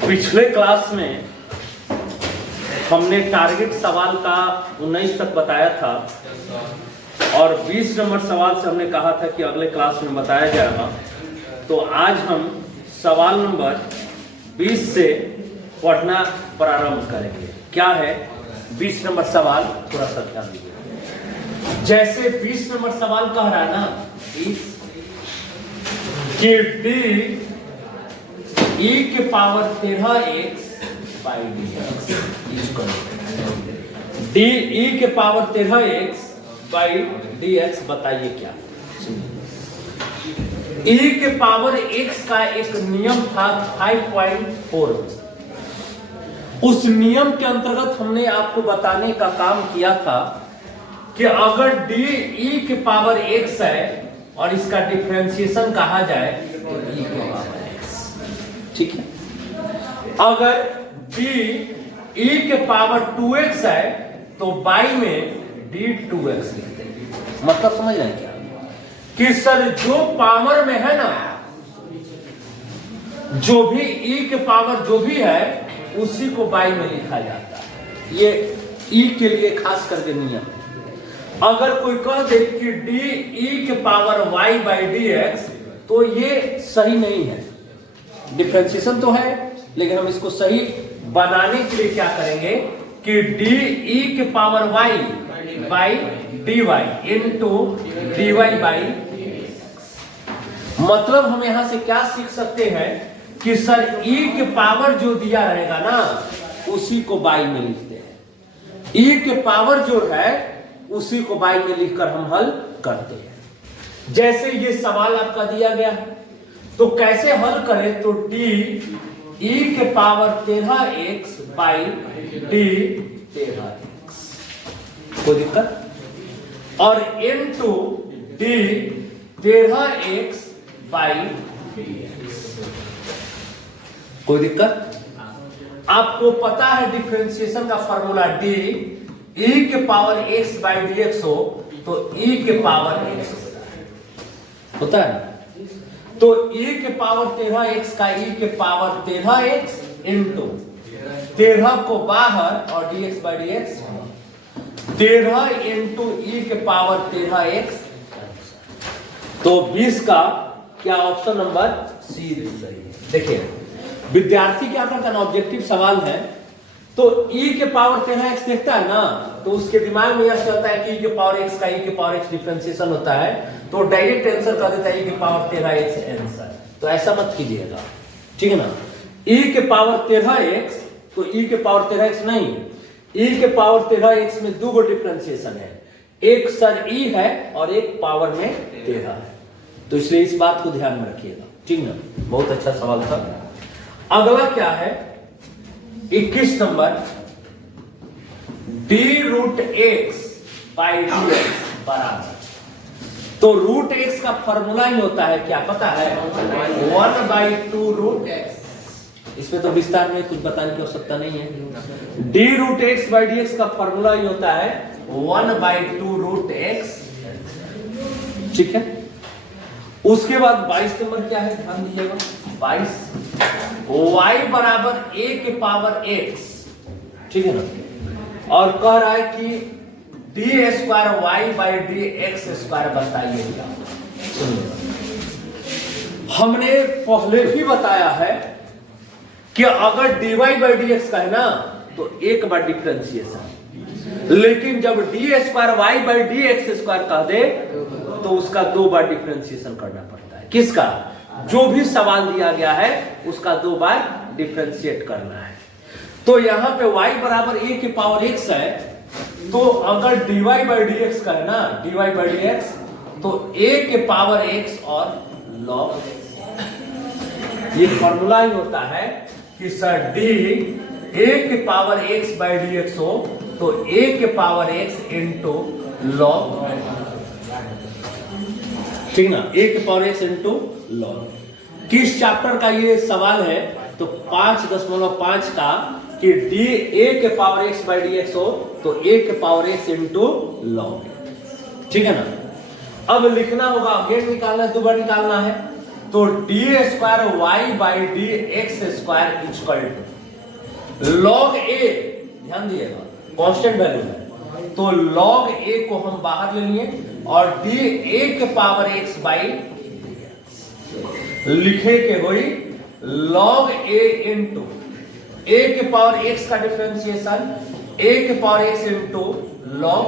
पिछले क्लास में हमने टारगेट सवाल का 19 तक बताया था और 20 नंबर सवाल से हमने कहा था कि अगले क्लास में बताया जाएगा। तो आज हम सवाल नंबर 20 से पढ़ना प्रारंभ करेंगे। क्या है 20 नंबर सवाल, थोड़ा सा ध्यान दीजिए। जैसे 20 नंबर सवाल कह रहा है ना, कि डी e के power 13x by dx D e के पावर 13x बाई dx बताइए क्या। e के पावर x का एक नियम था 5.4। उस नियम के अंतर्गत हमने आपको बताने का काम किया था कि अगर डी e के पावर x है और इसका डिफरेंशिएशन कहा जाए तो e के पावर x, ठीक है। अगर d e के पावर 2x है तो बाई में d 2x लिखते हैं। मतलब समझ रहे हैं क्या कि सर जो पावर में है ना, जो भी e के पावर जो भी है उसी को बाई में लिखा जाता है। ये e के लिए खास करके नियम है। अगर कोई कह दे कि डी e के पावर y बाई dx तो ये सही नहीं है। डिफरेंशिएशन तो है लेकिन हम इसको सही बनाने के लिए क्या करेंगे कि डी e के power y by dy into dy by dx। मतलब हम यहां से क्या सीख सकते हैं कि सर e के पावर जो दिया रहेगा ना उसी को बाई में लिखते हैं। e के पावर जो है उसी को बाई में लिखकर हम हल करते हैं। जैसे ये सवाल आपका दिया गया है तो कैसे हल करें, तो डी e के power 13x by D 13x, कोई दिक्कत, और into D 13x by dx, कोई दिक्कत। आपको पता है डिफरेंशिएशन का फॉर्मूला डी e के पावर x बाई dx हो तो e के पावर x होता है ना। तो e के पावर 13x का e के पावर 13x इंटू 13 को बाहर और dx by dx 13 into e के पावर 13x। तो 20 का क्या ऑप्शन नंबर सी सही है। देखिए विद्यार्थी क्या करता है ना, ऑब्जेक्टिव सवाल है तो e के पावर 13x देखता है ना तो उसके दिमाग में यह चलता है कि e के पावर x का e के पावर x डिफरेंशिएशन होता है तो डायरेक्ट आंसर कर देता है e के पावर 13x आंसर। तो ऐसा मत कीजिएगा, ठीक है ना। e के पावर 13x तो e के पावर 13x नहीं, e के पावर 13x में दो डिफरेंशिएशन है, एक सर e है और एक पावर में 13 है। तो इसलिए इस बात को ध्यान में रखिएगा, ठीक ना। बहुत अच्छा सवाल था। अगला क्या है 21 number, D root X by D X बराबर, तो रूट एक्स का फॉर्मूला ही होता है क्या पता है, 1 बाई 2 रूट एक्स। इसमें तो विस्तार में कुछ बताने की आवश्यकता नहीं है। D root X by D X का फॉर्मूला ही होता है 1 बाई 2 रूट एक्स, ठीक है। उसके बाद 22 नंबर क्या है, ध्यान दीजिएगा। 22 y बराबर a के पावर x, ठीक है ना, और कह रहा है कि D square Y by D X square बताइए क्या। हमने पहले भी बताया है कि अगर dy बाई डी एक्स का है ना तो एक बार डिफरेंशिएशन, लेकिन जब D square Y by D X square कह दे तो उसका 2 बार डिफरेंशिएशन करना पड़ता है। किसका, जो भी सवाल दिया गया है उसका 2 बार डिफरेंशिएट करना है। तो यहां पे y बराबर a के पावर x है तो अगर dy बाई dx का है ना, dy बाई dx तो a के पावर x और log x। ये फॉर्मूला ही होता है कि सर d a के पावर x बाई dx हो तो a के पावर x इंटू log, ठीक ना, a के पावर x इंटू लॉग। किस चैप्टर का ये सवाल है, तो 5.5 का कि डी ए के power x by D x हो तो a के पावर x इंटू लॉग, ठीक है ना। अब लिखना होगा, गेट निकालना है, 2 बार निकालना है तो D square Y by D X square equal to log A, ध्यान दिएगा कांस्टेंट वैल्यू है, तो लॉग ए को हम बाहर ले लिए और डी ए के पावर एक्स बाई लिखे के हुई लॉग ए इंटू ए के पावर एक्स का डिफरेंशिएशन ए के पावर एक्स इंटू लॉग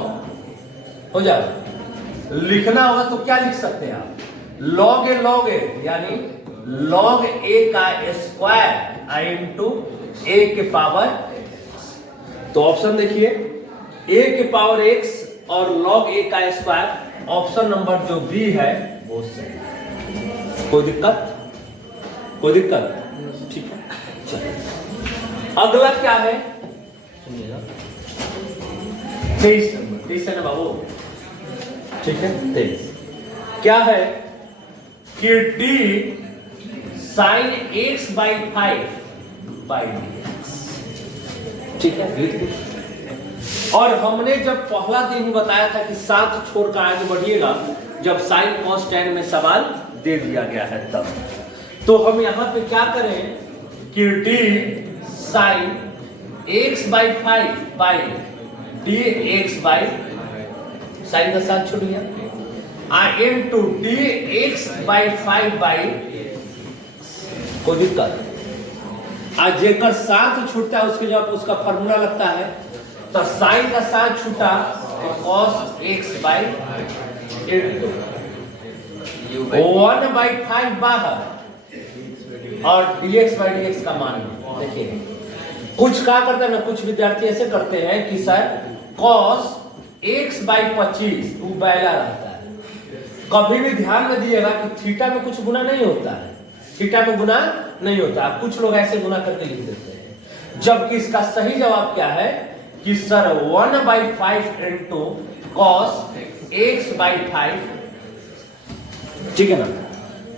हो जाएगा। लिखना होगा तो क्या लिख सकते हैं आप, लॉग ए यानी लॉग ए का स्क्वायर इंटू ए के पावर, तो ऑप्शन देखिए ए के पावर एक्स और लॉग ए का स्क्वायर, ऑप्शन नंबर जो बी है वो सही। कोई दिक्कत, कोई दिक्कत, ठीक है। चलिए अगला क्या है सुनिएगा, 23 नंबर, 23 है ना बाबू, ठीक है। 23 क्या है कि D sine X by 5 by D x, ठीक है, लिख दो। और हमने जब पहला दिन ही बताया था कि 7 छोड़कर आगे बढ़िएगा जब साइन कॉस टेन में सवाल दे दिया गया है तब, तो हम यहां पे क्या करें कि D sine X by 5 by D X by, sine का साथ छूट गया, into D X by 5 by, कोई दिक्कत, आज जेकर साथ छूटता है उसके जब उसका फॉर्मूला लगता है, तो साइन का साथ छूटा तो cos X by into 1 by 5 बाहर और dx बाई dx का मान देखिए। कुछ क्या करते हैं ना, कुछ विद्यार्थी ऐसे करते हैं कि सर cos x बाई 25 वो बैला रहता है, कभी भी ध्यान में दिएगा कि थीटा में कुछ गुना नहीं होता है, थीटा में गुना नहीं होता, कुछ लोग ऐसे गुना करके लिख देते हैं, जबकि इसका सही जवाब क्या है कि sir 1 by 5 into cos X by 5, ठीक है ना,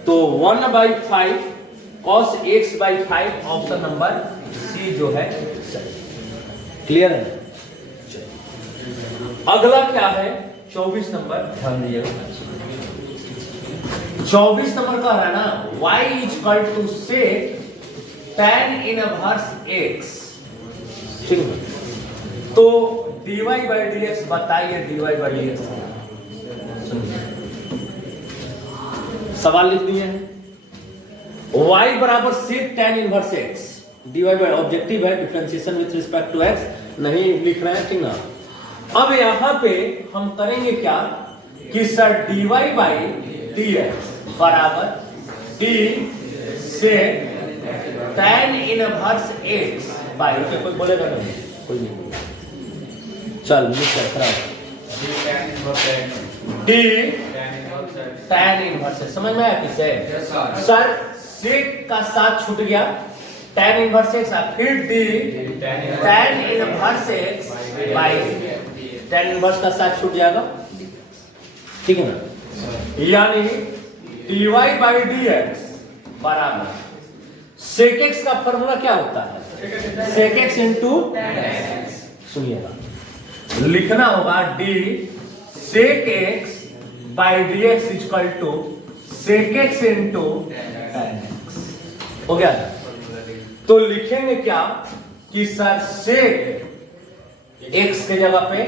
तो 1 by 5 cos X by 5, option number C जो है सही। क्लियर है। अगला क्या है 24 नंबर, ध्यान दीजिएगा। 24 नंबर का है ना y इक्वल टू से tan इनवर्स x, ठीक है, तो dy बाई dx बताइए, dy बाई dx सवाल लिख दिए हैं, y बराबर sec tan inverse x, dy by objective है, differentiation with respect to x नहीं लिख रहे हैं, ठीक ना। अब यहां पे हम करेंगे क्या कि सर dy बाई dx बराबर d से tan इनवर्स x बाई, कोई बोलेगा नहीं, कोई नहीं, चल मिस्टर खराब, d tan इनवर्स, समझ में आया किसे सर, सेक का साथ छूट गया, tan इनवर्स x, फिर d tan inverse x by tan inverse का साथ छूट जाएगा, ठीक है ना, यानी dy बाई dx बराबर सेक x का फॉर्मूला क्या होता है, सेक x इंटू, सुनिएगा लिखना होगा d sec x by dx equal to sec x into हो गया। तो लिखेंगे क्या कि सर सेक x के जगह पे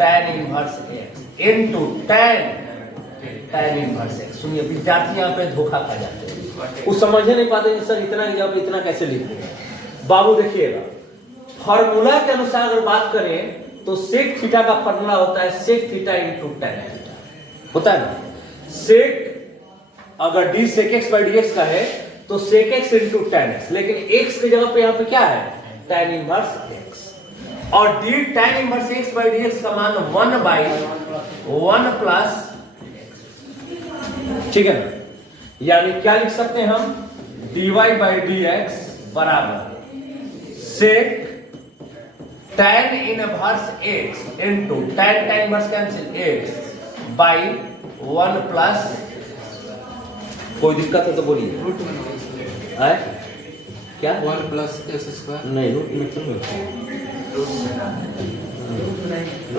tan inverse x into tan inverse x। सुनिए विद्यार्थी यहाँ पे धोखा खा जाते हैं, वो समझ नहीं पाते सर इतना की जगह पे इतना कैसे लिखते हैं। बाबू देखिएगा फॉर्मूला के अनुसार अगर बात करें तो सेक थीटा का फॉर्मूला होता है sec theta into tan theta, होता है ना। सेक अगर d sec x by dx का है तो sec x into tan x, लेकिन x की जगह पे यहाँ पे क्या है tan इनवर्स x, और d tan inverse x by dx का मान 1 बाई 1 प्लस, ठीक है ना, यानी क्या लिख सकते हैं हम dy बाई dx बराबर sec tan inverse x into tan inverse cancel x by 1 plus, कोई दिक्कत है तो बोलिए, है क्या 1 प्लस एक्स स्क्वायर, नहीं रूट में क्यों होता है,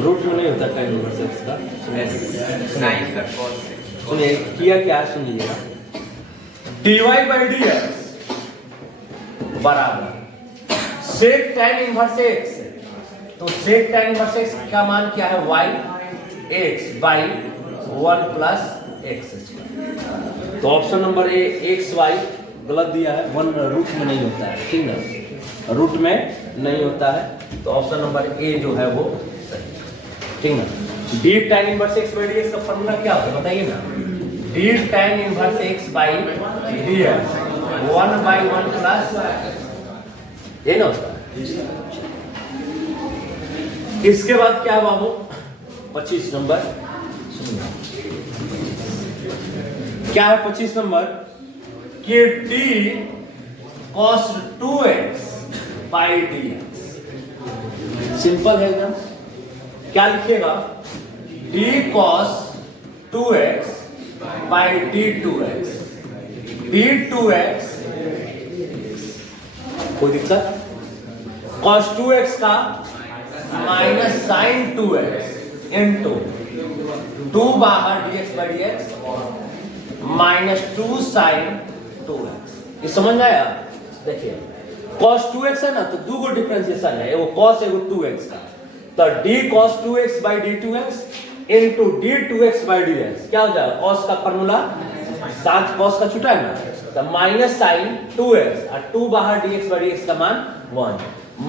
रूट में नहीं होता tan इनवर्स x का, साइन का कॉस, सुनिए किया क्या सुन लीजिएगा, dy बाई डी एक्स बराबर सेक tan इनवर्स एक्स। तो सेक tan इनवर्स एक्स का मान क्या है? y X by 1 plus X. तो option number A X Y गलत दिया है, 1 रूट में नहीं होता है, ठीक ना, रूट में नहीं होता है। तो ऑप्शन नंबर ए जो है वो सही, ठीक ना। D tan inverse x by D X का फॉर्मूला क्या होता है बताइए ना? D tan inverse x by D x 1/1 plus ये ना होता है। इसके बाद क्या बाबू 25 नंबर क्या है? 25 नंबर कि D cos 2x by D x. Simple है एकदम। क्या लिखिएगा? D cos 2x by D 2x। D 2x कोई दिक्कत? cos 2x का माइनस साइन 2x इंटू 2 बाहर dx by D X minus 2 sine 2x। ये समझ में आया? देखिए cos 2x है ना, तो दो गो डिफरेंशिएशन है, एगो cos एगो 2x का। तो d cos 2x by D 2x into D 2x by D x क्या हो जाएगा? cos का फॉर्मूला साथ cos का छुटा है ना, तो माइनस साइन 2x और 2 बाहर dx बाई डी एक्स का मान 1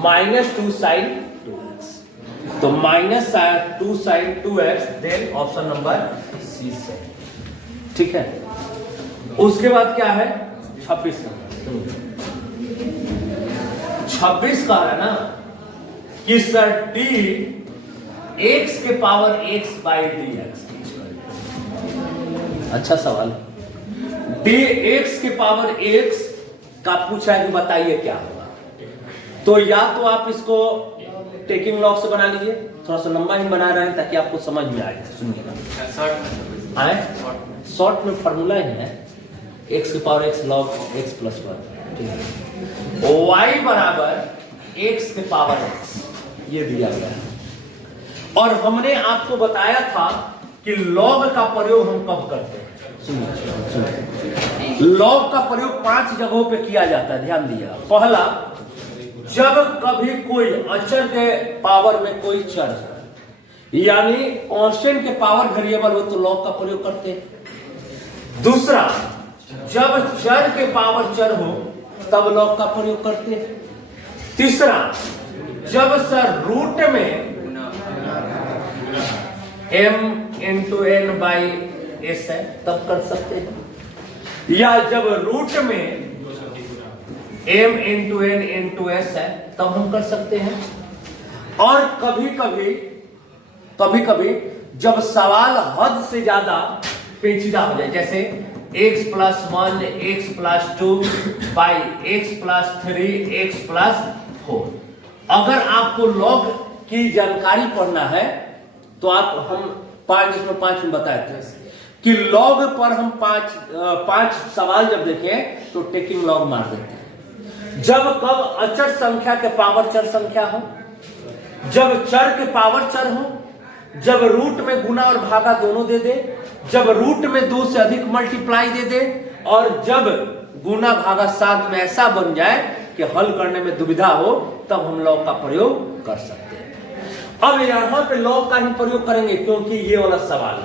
माइनस 2 साइन 2x। तो minus 2 sine 2x, then option number C से, ठीक है। उसके बाद क्या है? 26 नंबर 26 का है ना कि सर डी एक्स के power x by D x. अच्छा सवाल। डी एक्स के पावर एक्स का पूछा है कि बताइए क्या होगा। तो या तो आप इसको टेकिंग लॉग से बना लीजिए, थोड़ा सा लंबा ही बना रहे हैं ताकि आपको समझ में आए। सुनिएगा आए शॉर्ट में फॉर्मूला ही है एक्स के power x log x plus 1, ठीक है। वाई बराबर एक्स के पावर एक्स ये दिया गया है। और हमने आपको बताया था कि लॉग का प्रयोग हम कब करते हैं। सुनिए लॉग का प्रयोग 5 जगहों पे किया जाता है, ध्यान दिया। पहला, जब कभी कोई अचर के पावर में कोई चर है, यानी कांस्टेंट के पावर वेरिएबल हो तो लॉग का प्रयोग करते हैं। दूसरा, जब चर के पावर चर हो तब लॉग का प्रयोग करते हैं। तीसरा, जब सर रूट में m into N by S है तब कर सकते हैं, या जब रूट में m into N into S है तब हम कर सकते हैं। और कभी कभी जब सवाल हद से ज्यादा पेचीदा हो जाए, जैसे x plus 1 x plus 2 by x plus 3 x plus 4, अगर आपको लॉग की जानकारी पढ़ना है तो आप हम 5 में बताए थे कि लॉग पर हम 5 सवाल जब देखें तो टेकिंग लॉग मार देते हैं। जब कब अचर संख्या के पावर चर संख्या हो, जब चर के पावर चर हो, जब रूट में गुना और भागा दोनों दे दे, जब रूट में 2 से अधिक मल्टीप्लाई दे दे, और जब गुना भागा साथ में ऐसा बन जाए कि हल करने में दुविधा हो, तब हम लॉग का प्रयोग कर सकते हैं। अब यहां पे लॉग का ही प्रयोग करेंगे क्योंकि ये वाला सवाल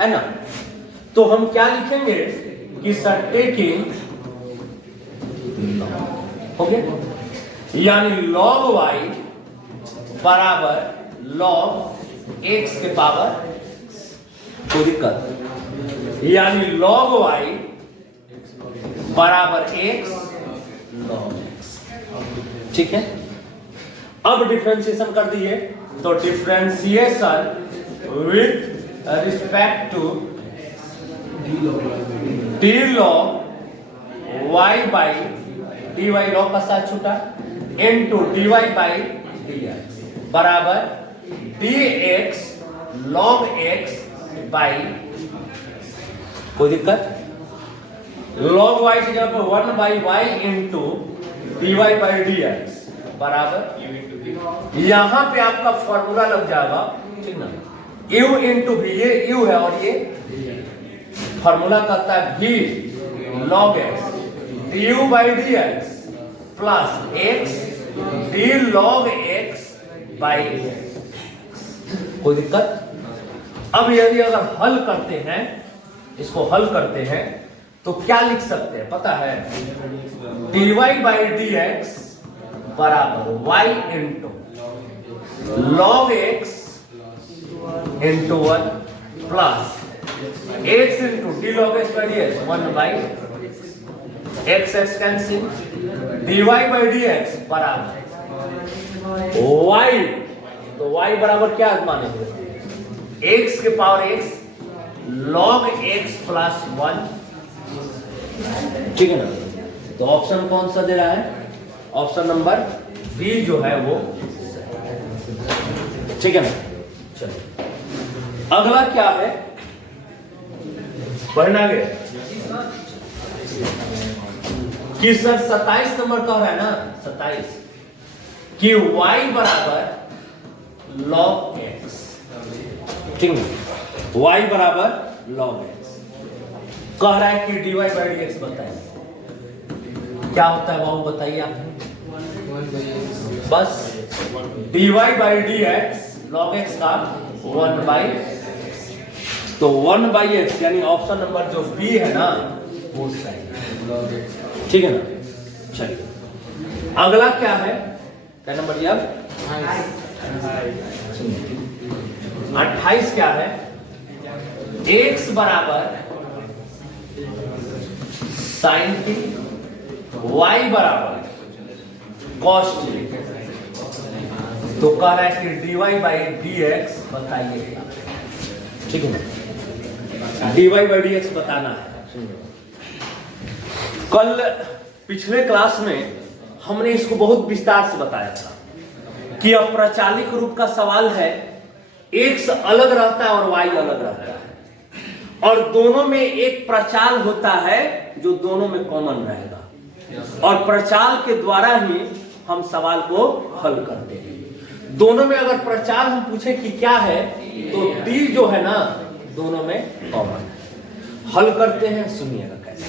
है ना। तो हम क्या लिखेंगे कि सर टेकिंग हो गया, यानी लॉग वाई बराबर लॉग एक्स के पावर, कोई दिक्कत, यानी लॉग वाई बराबर एक्स लॉग एक्स, ठीक है। अब डिफरेंशिएशन कर दिए, तो differentiation with respect to D log Y by D Y log का साथ छूटा into D Y by D X बराबर D X log X by, कोई दिक्कत, लॉग वाई की जगह पर 1 by Y into D Y by D X बराबर, यहां पे आपका फॉर्मूला लग जाएगा, ठीक ना, u इंटू भी, ये u है और ये फॉर्मूला कहता है v log x du by D x plus x D log X by x. कोई दिक्कत? अब यदि अगर हल करते हैं, इसको हल करते हैं तो क्या लिख सकते हैं पता है? dy बाई डी एक्स बराबर y into log x into 1 plus x into D log X by D x 1 by x x cancel dy by D X बराबर y, तो y बराबर क्या मानेंगे? x के power x log x plus 1, ठीक है ना? तो ऑप्शन कौन सा दे रहा है? ऑप्शन नंबर बी जो है वो, ठीक है ना? चलो अगला क्या है? पढ़ना आगे कि सर 27 नंबर का है ना, 27 कि y बराबर log x, ठीक है? y बराबर log x कह रहा है कि dy बाई डी एक्स बताइए क्या होता है बाबू, बताइए आप। बस dy by D x log x का 1 बाई, तो 1 बाई एक्स यानी ऑप्शन नंबर जो बी है ना वो सही है, ठीक है ना? चलिए अगला क्या है? क्या नंबर दिया? 28 क्या है? x बराबर साइन टी, y बराबर कॉस टी, तो कह रहा है कि dy बाई डी एक्स बताइए, ठीक है ना? dy बाई डी एक्स बताना है। कल पिछले क्लास में हमने इसको बहुत विस्तार से बताया था कि अप्रचालिक रूप का सवाल है, x अलग रहता है और y अलग रहता है, और दोनों में एक प्रचाल होता है जो दोनों में कॉमन रहेगा, और प्रचाल के द्वारा ही हम सवाल को हल करते हैं। दोनों में अगर प्रचाल हम पूछे कि क्या है, तो d जो है ना दोनों में कॉमन है। हल करते हैं, सुनिएगा कैसे।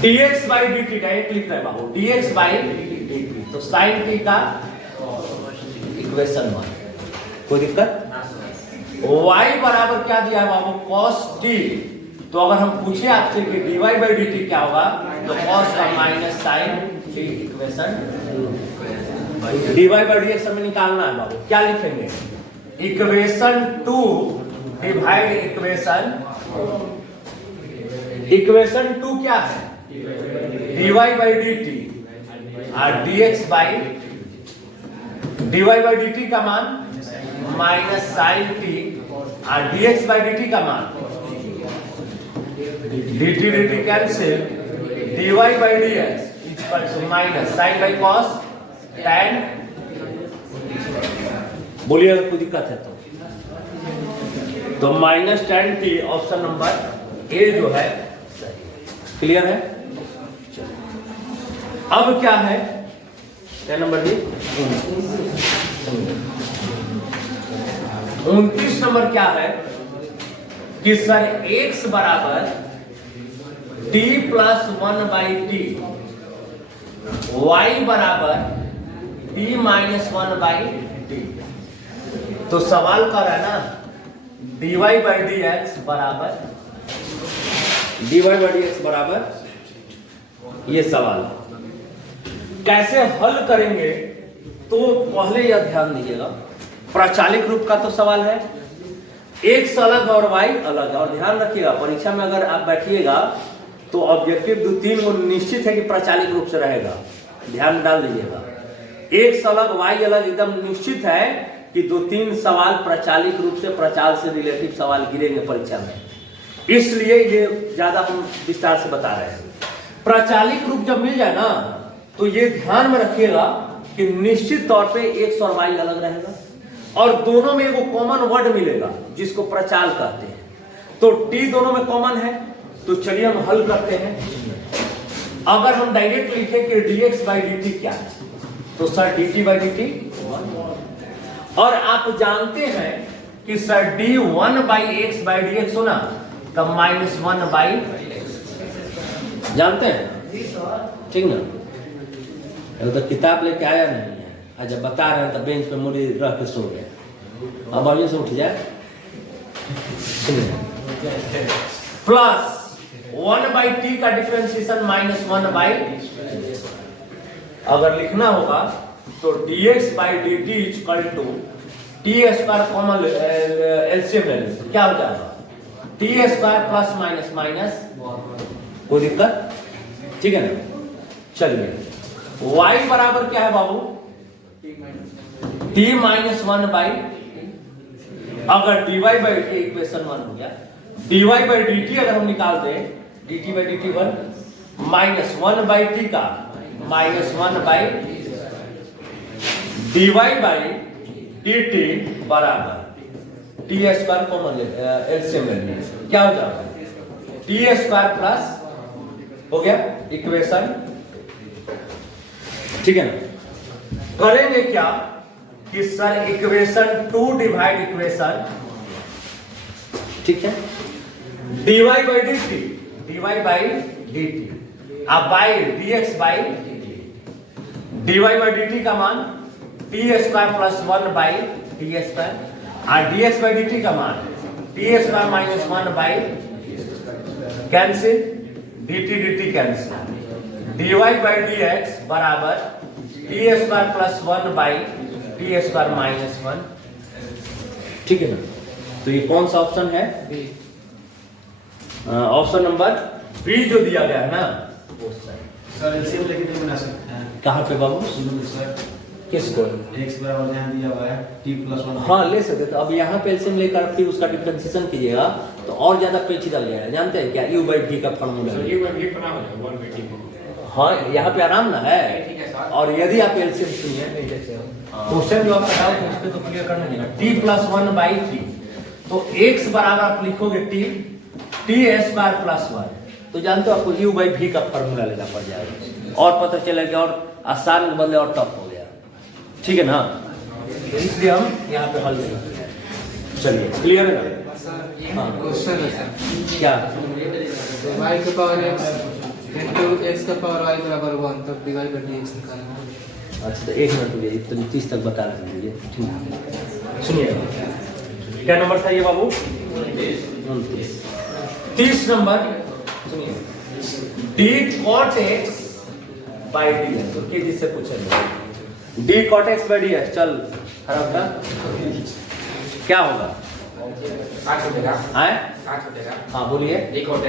dx बाई डी टी का एक लिख रहे बाबू, dx बाई डी टी, तो साइन टी का इक्वेशन 1, कोई दिक्कत? y बराबर क्या दिया है बाबू? cos t, तो अगर हम पूछे आपसे कि dy बाई डी टी क्या होगा, तो cos का minus sine t equation, dy by D X हमें निकालना है बाबू। क्या लिखेंगे? इक्वेशन 2 डिवाइड इक्वेशन, इक्वेशन 2 क्या है? dy बाई डी टी और dx by, dy by D T का मान माइनस साइन टी और dx बाई डी टी का मान dt dt cancel, dy by D X equal to minus sine by cos tan, बोलिए अगर कोई दिक्कत है तो minus tan t option number A जो है सही। क्लियर है? अब क्या है? क्या नंबर दी? 29 नंबर क्या है कि सर x बराबर t plus 1 by T, y बराबर t माइनस 1 बाई टी, तो सवाल कर रहा है ना dy बाई डी एक्स बराबर, dy बाई डी एक्स बराबर, ये सवाल कैसे हल करेंगे? तो पहले यह ध्यान दीजिएगा, प्रचालिक रूप का तो सवाल है, x अलग और y अलग है, और ध्यान रखिएगा परीक्षा में अगर आप बैठिएगा तो ऑब्जेक्टिव 2-3 वो निश्चित है कि प्रचालिक रूप से रहेगा, ध्यान डाल दीजिएगा। x अलग y अलग एकदम निश्चित है कि 2-3 सवाल प्रचालिक रूप से, प्रचाल से रिलेटिव सवाल गिरेंगे परीक्षा में, इसलिए ये ज्यादा हम विस्तार से बता रहे हैं। प्रचालिक रूप जब मिल जाए ना तो ये ध्यान में रखिएगा कि निश्चित तौर पे x और y अलग रहेगा, और दोनों में एक कॉमन वर्ड मिलेगा जिसको प्रचाल कहते हैं, तो t दोनों में कॉमन है। तो चलिए हम हल करते हैं। अगर हम डायरेक्ट लिखे कि dx बाई dt क्या है, तो सर dt बाई dt, और आप जानते हैं कि sir d1 by x by D x होना, तब -1 बाई एक्स, जानते हैं? ठीक ना। तो किताब लेके आया नहीं है, आज जब बता रहे हैं तो बेंच पे मुड़ी रह के सो गया। अब अभी से उठ जाए। प्लस 1/t का डिफरेंशिएशन माइनस 1/, अगर लिखना होगा तो dx/dt equal to T square common LCM ले लेते, क्या हो जाएगा T square plus minus minus, कोई दिक्कत, ठीक है ना। चलिए y बराबर क्या है बाबू, t माइनस 1/, अगर dy/dt इक्वेशन 1 हो गया, dy/dt अगर हम निकाल दें dt/dt 1 माइनस 1/t का माइनस 1/dy/dt बराबर टी स्क्वायर कॉमन एलसीएम लेंगे, क्या हो जाएगा टी स्क्वायर प्लस, हो गया इक्वेशन, ठीक है ना। करेंगे क्या कि सर इक्वेशन 2 डिवाइड इक्वेशन, ठीक है, dy/dt अब बाई dx/dt, dy/dt का मान T square plus 1/t square और dx/dt का मान T square minus 1/, cancel, dt cancel, dy/dx बराबर T square plus 1/t square minus 1, ठीक है ना। तो ये कौन सा ऑप्शन है, ऑप्शन नंबर बी जो दिया गया है ना। सर एलसीएम लेके नहीं बना सकते हैं, कहाँ पे बाबू, सर किसको, x बराबर यहाँ दिया हुआ है t+1, हाँ ले सकते। तो अब यहाँ पे एलसीएम लेकर फिर उसका डिफरेंशिएशन कीजिएगा तो और ज्यादा पेचीदा लग जाएगा, जानते हैं क्या, u/v का फॉर्मूला, हाँ यहाँ पे आराम ना है। और यदि आप एलसीएम सुनिए क्वेश्चन जो आपका डाउट है उस पे तो क्लियर करना है, t+1/3, तो x बराबर आप लिखोगे t स्क्वायर प्लस 1, तो जानते हो आपको u/v का फॉर्मूला लेना पड़ जाएगा, और पता चलेगा और आसान के बदले और टफ हो गया, ठीक है ना। तो इसलिए हम यहाँ पे हल नहीं करते हैं। चलिए क्लियर है ना। हाँ क्वेश्चन है सर, क्या, y के पावर x into x का पावर y बराबर 1, तब dy/dx निकालना है। अच्छा तो 1 मिनट रुकिए, तो 30 तक बता दीजिए, ठीक है। सुनिए क्या नंबर था ये बाबू, 30 नंबर, सुनिए d cot x by dx, तो के जिससे पूछेंगे d cot x by dx, चल खराब था, क्या होगा, हाँ बोलिए, d cot x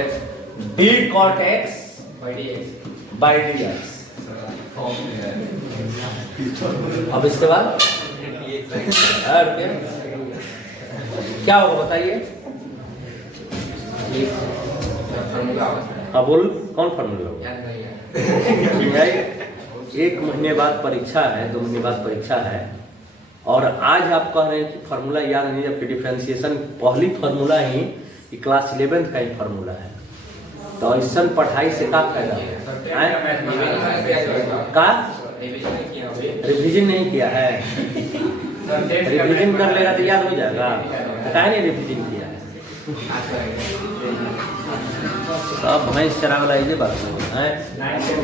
by dx, अब इसके बाद क्या होगा बताइए, हाँ बोल, कौन फॉर्मूला होगा, एक महीने बाद परीक्षा है, 2 महीने बाद परीक्षा है, और आज आप कह रहे हैं कि फार्मूला याद नहीं, जबकि डिफरेंशिएशन पहली फार्मूला ही क्लास 11th का ही फार्मूला है। तो ऐसा पढ़ाई से क्या फायदा है, का रिवीजन नहीं किया है, रिवीजन कर लेगा तो याद हो जाएगा, तो काहे नहीं रिवीजन किया है, सब भैंस चरा वाला ये बात है।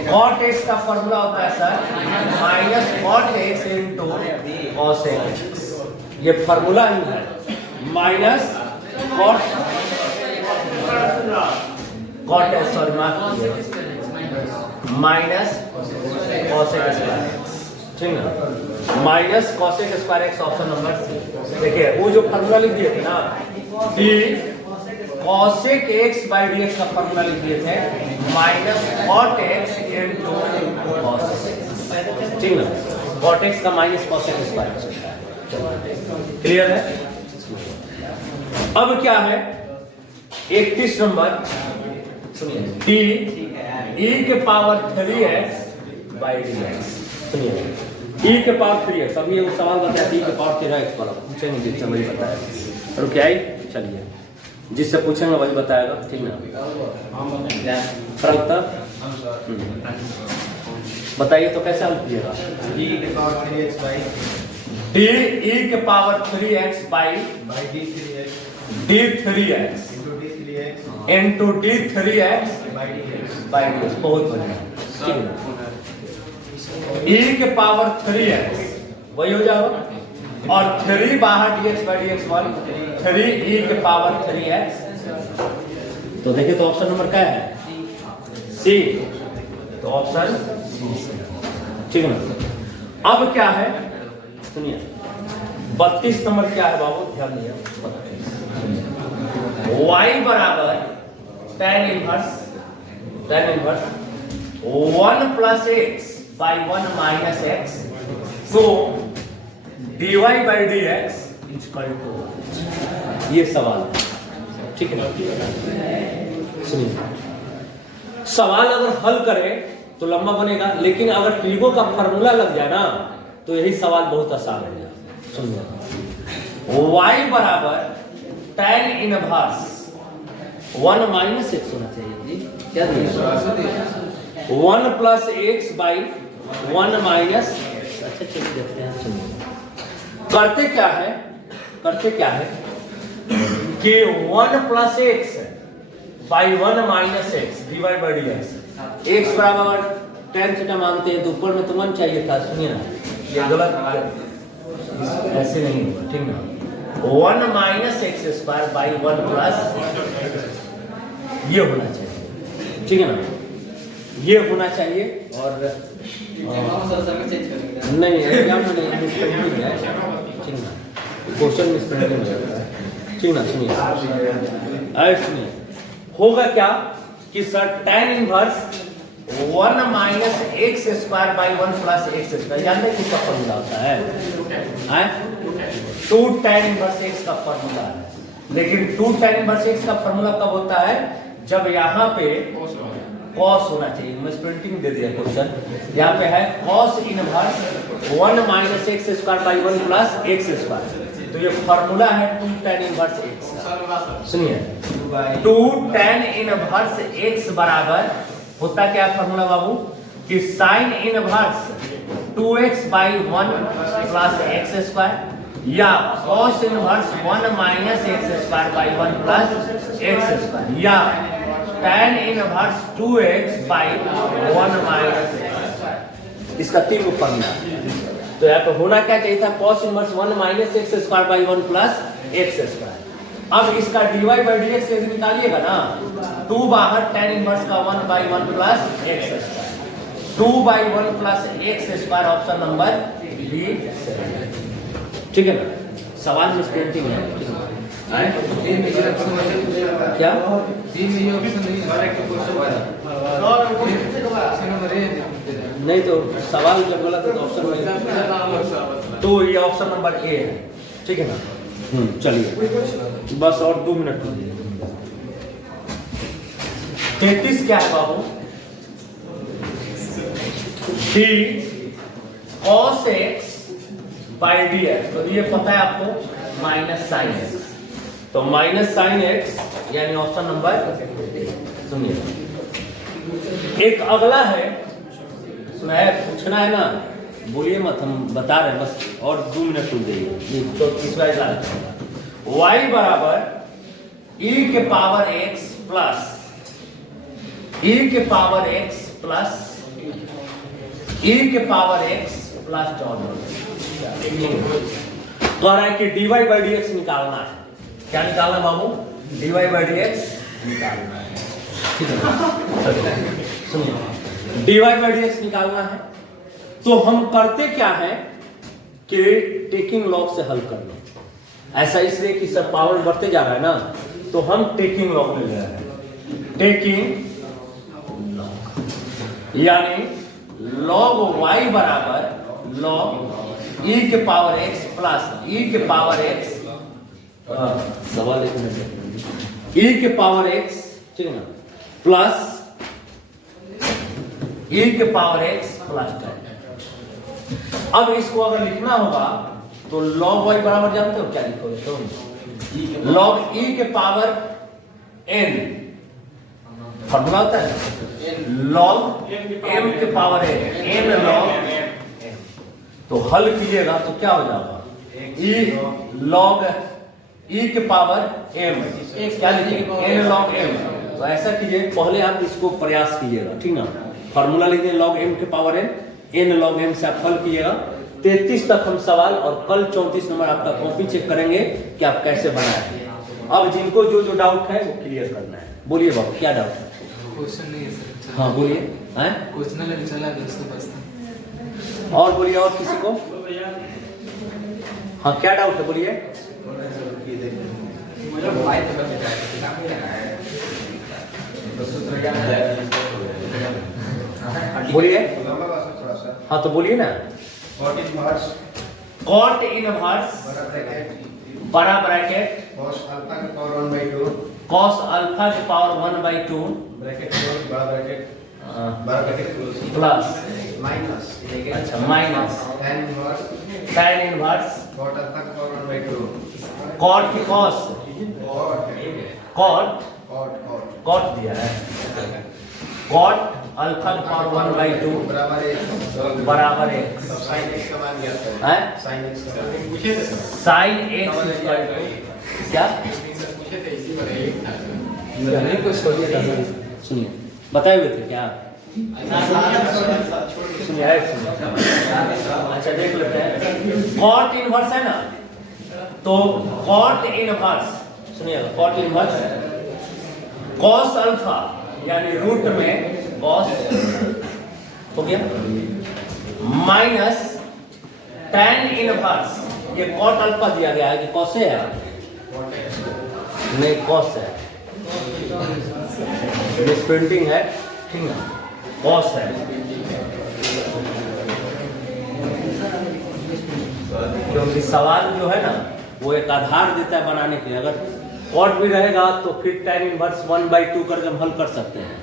cot x का फॉर्मूला होता है sir minus cot x into cos x, ये फॉर्मूला ही है, minus cot x, sorry minus cos x square, ठीक है, minus cos x square x option number C. देखिए वो जो फॉर्मूला लिख दिए थे ना, d cosec x by dx का फॉर्मूला लिख दिए थे minus cot x into cos x, ठीक है, cot x का minus cos x square, clear है। अब क्या है 31 नंबर, सुनिए d e के पावर 3x by dx, सुनिए e के पावर 3x, अभी ये सवाल बताया e के पावर 3x वाला पूछेंगे, जिससे मुझे पता है, और क्या है, चलिए जिससे पूछेंगे वही बताएगा, ठीक ना। बताइए तो कैसे हल कीजिएगा, d के power 3x by d e के power 3x by d3x into d3x by dx, by dx, बहुत बढ़िया। ठीक है, e के पावर 3x वही हो जाएगा, और 3 बाहर dx by dx 1, 3 e के पावर 3x। तो देखिए तो ऑप्शन नंबर क्या है, सी। तो ऑप्शन ठीक है ना। अब क्या है सुनिए, 32 नंबर क्या है बाबू, ध्यान दिया। y बराबर tan inverse 1 plus x by 1 minus x, तो dy by dx equal to, ये सवाल है, ठीक है ना। सुनिए, सवाल अगर हल करें तो लंबा बनेगा, लेकिन अगर ट्रिगो का फार्मूला लग जाए ना तो यही सवाल बहुत आसान है। सुनिए, y बराबर tan इनवर्स 1 माइनस x होना चाहिए जी, क्या दिया, 1 प्लस x बाई 1 माइनस। अच्छा चलिए देखते हैं। सुनिए, करते क्या है कि 1 plus x by 1 minus x divide by dx, x बराबर tan थीटा मानते हैं तो ऊपर में तो 1 चाहिए था। सुनिए ना, ये गलत ऐसे नहीं होगा, ठीक ना। 1 minus x square by 1 plus ये होना चाहिए, ठीक है ना, ये होना चाहिए। और नहीं एग्जाम में नहीं, मिसप्रिंटिंग है, ठीक ना, क्वेश्चन मिसप्रिंटिंग हो जाता है, ठीक ना। सुनिए, सुनिए होगा क्या कि sir tan inverse 1 minus x square by 1 plus X square, जानते हैं किसका फॉर्मूला होता है, 2 tan इनवर्स एक्स का फॉर्मूला है। लेकिन 2 tan इनवर्स एक्स का फॉर्मूला कब होता है, जब यहाँ पे cos होना चाहिए। मैं प्रिंटिंग दे दिया क्वेश्चन, यहाँ पे है cos inverse 1 minus x square by 1 plus X square, तो ये फॉर्मूला है 2 tan इनवर्स एक्स। सुनिए, 2 tan इनवर्स एक्स बराबर होता क्या फॉर्मूला बाबू, कि sine inverse 2x by 1 plus X square, या cos inverse 1 minus x square by 1 plus X square, या tan inverse 2x by 1 minus x. इसका 3 फॉर्मूला। तो यहाँ पे होना क्या चाहिए था, cos inverse 1 minus x square by 1 plus X square. अब इसका dy बाई dx यदि निकालिएगा ना, 2 बाहर tan इनवर्स का 1 by 1 plus X square, 2 by 1 plus X square, option number B, ठीक है ना। सवाल में प्रिंटिंग है, क्या नहीं, तो सवाल जब गलत है तो ऑप्शन में, तो ये ऑप्शन नंबर ए है, ठीक है ना। चलिए बस और 2 मिनट लीजिए। 33 क्या है बाबू, d cos x by dx, तो ये पता है आपको माइनस साइन x, तो माइनस साइन x यानी ऑप्शन नंबर। सुनिए, एक अगला है, सुना है, पूछना है ना, बोलिए मत, हम बता रहे हैं बस, और 2 मिनट रुक जाइए। तो तीसरा y बराबर e के पावर x प्लस e के पावर x प्लस e के पावर x प्लस डॉलर, कह रहा है कि dy बाई dx निकालना है। क्या निकालना बाबू, dy बाई dx निकालना है, ठीक है। सुनिए, dy बाई dx निकालना है, तो हम करते क्या है कि टेकिंग लॉग से हल कर लो। ऐसा इसलिए कि सर पावर बढ़ते जा रहा है ना, तो हम टेकिंग लॉग ले रहे हैं, टेकिंग लॉग, यानी लॉग y बराबर लॉग e के पावर x प्लस e के पावर x, सवाल एक मिनट, e के पावर x, ठीक है ना, प्लस e के पावर x प्लस 10। अब इसको अगर लिखना होगा तो log y बराबर जानते हो क्या लिखोगे, तो log e के पावर n, फॉर्मूला होता है log m के पावर n log m, तो हल कीजिएगा तो क्या हो जाएगा, e log e के पावर m, क्या लिखिए n log m। तो ऐसा कीजिए, पहले आप इसको प्रयास कीजिएगा, ठीक ना, फॉर्मूला लिख दें log m के पावर n log m से आप हल कीजिएगा। 33 तक हम सवाल और कल 34 नंबर आपका कॉपी चेक करेंगे कि आप कैसे बनाए। अब जिनको जो जो डाउट है वो क्लियर करना है। बोलिए बाबू क्या डाउट है? क्वेश्चन नहीं है सर। हाँ बोलिए। हैं क्वेश्चन लगे चला गया उसके पास था। और बोलिए और किसी को? हाँ क्या डाउट है बोलिए। बोलिए। हाँ तो बोलिए ना। Cot inverse कॉट इनवर्स बड़ा ब्रैकेट cos alpha के पावर 1/2 कॉस अल्फा की पावर 1/2 ब्रैकेट क्लोज बड़ा ब्रैकेट क्लोज प्लस माइनस अच्छा minus tan inverse tan inverse cot alpha के पावर 1/2 कॉट की कॉस cot कॉट कॉट दिया है कॉट अल्फा की पावर 1/2 बराबर है sin x का मान ज्ञात करें हैं sin x का मान पूछे थे सर साइन एक्स क्या नहीं कुछ छोड़िए सुनिए बताए हुए थे क्या सुनिए अच्छा देख लेते हैं कॉट इनवर्स है ना तो कॉट इनवर्स सुनिएगा कॉट इनवर्स कॉस अल्फा यानी रूट में कॉस हो गया माइनस tan इनवर्स ये कॉट अल्फा दिया गया है कि कॉस है नहीं कॉस है मिसप्रिंटिंग है ठीक है कॉस है क्योंकि सवाल जो है ना वो एक आधार देता है बनाने के लिए अगर कॉट भी रहेगा तो फिर tan इनवर्स 1/2 करके हम हल कर सकते हैं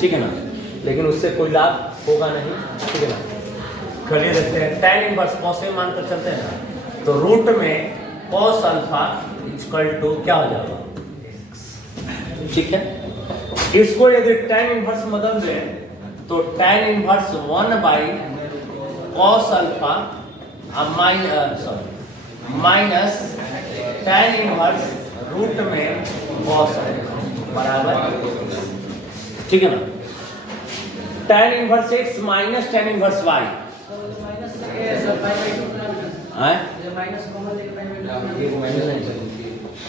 ठीक है ना लेकिन उससे कोई लाभ होगा नहीं ठीक है ना चलिए देखते हैं tan इनवर्स कॉस से मानकर चलते हैं ना तो रूट में कॉस अल्फा इक्वल टू क्या हो जाएगा ठीक है इसको यदि tan इनवर्स बदल दें तो tan inverse 1/cos alpha minus tan inverse root में cos अल्फा बराबर ठीक है ना tan inverse x minus tan inverse y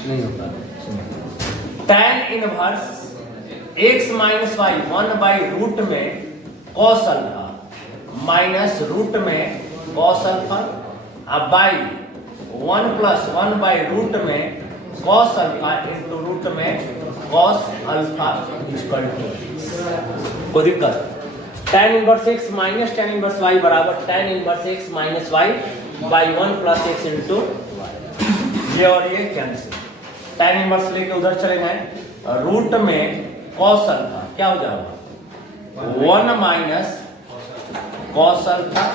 नहीं होता tan inverse x minus y 1/रूट में cos अल्फा माइनस रूट में cos अल्फा अब बाई 1 + 1/रूट में cos अल्फा इंटू रूट में cos अल्फा इक्वल टू कोई दिक्कत tan inverse x minus tan inverse y बराबर tan inverse x minus y by 1 + x into ये और ये कैंसिल tan इनवर्स लेके उधर चले गए रूट में cos अल्फा क्या हो जाएगा 1 माइनस cos अल्फा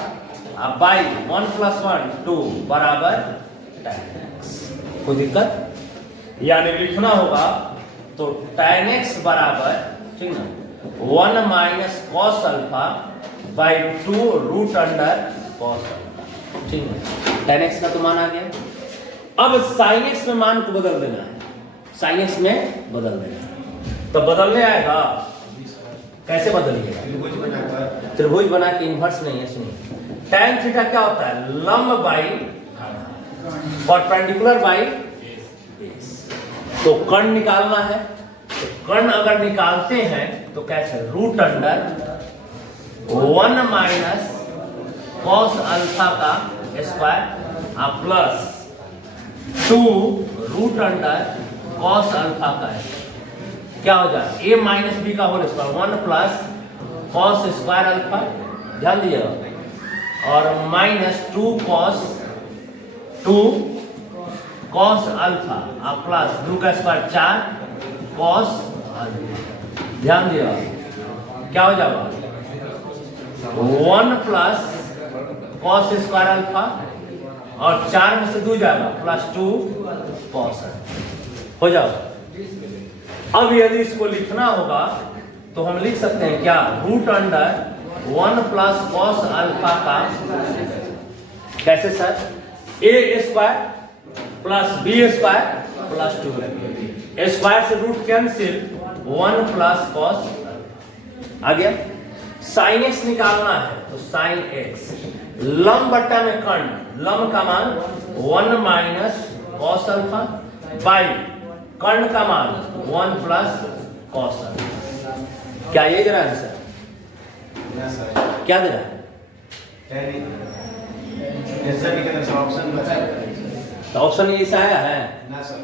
अब बाई 1 + 1 2 बराबर tan x कोई दिक्कत यानी लिखना होगा तो tan x बराबर ठीक ना 1 minus cos alpha by 2 root under cos alpha ठीक है tan x का तो मान आ गया अब sin x में मान को बदल देना है sin x में बदल देना है तो बदलने आएगा कैसे बदलिएगा त्रिभुज बना के इन्वर्स नहीं है सुनिए tan थीटा क्या होता है लंब बाई परपेंडिकुलर बाई तो कर्ण निकालना है तो कर्ण अगर निकालते हैं तो कैसे root under 1 minus cos alpha का square plus 2 root under cos alpha का क्या हो जाए a माइनस बी का whole square 1 + cos square alpha ध्यान दीजिएगा और माइनस 2 cos अल्फा प्लस 2 का स्क्वायर 4 cos अल्फा ध्यान दिएगा क्या हो जाएगा 1 + cos स्क्वायर अल्फा और 4 में से 2 जाएगा +2 cos अल्फा हो जाएगा। अब यदि इसको लिखना होगा तो हम लिख सकते हैं क्या रूट अंडर 1 + cos अल्फा का कैसे sir a square plus b square plus 2 square से रूट कैंसिल 1 + cos आ गया साइन एक्स निकालना है तो साइन एक्स, लंब बट्टा में कर्ण, लंब का मान 1 माइनस कॉस अल्फा बाई कर्ण का मान 1 प्लस कॉस अल्फा। क्या ये दे रहा है सर? ना सर, क्या दे रहा है? ऐसा नहीं करना सर, ऑप्शन बचा है। तो ऑप्शन ये ऐसा आया है ना सर,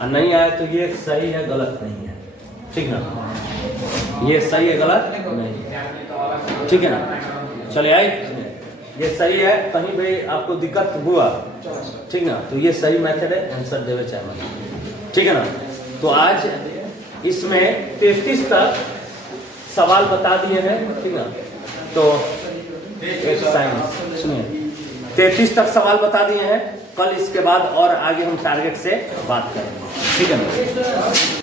और नहीं आया तो ये सही है गलत नहीं है, ठीक ना? ये सही है गलत नहीं है, ठीक है ना? चले आई, ये सही है, कहीं भी आपको दिक्कत हुआ, ठीक ना, तो ये सही मेथड है, आंसर देवे चाहे मत, ठीक है ना? तो आज इसमें 33 तक सवाल बता दिए हैं, ठीक ना? तो एक साइंस सुनिए, 33 तक सवाल बता दिए हैं। कल इसके बाद और आगे हम टारगेट से बात करेंगे, ठीक है ना?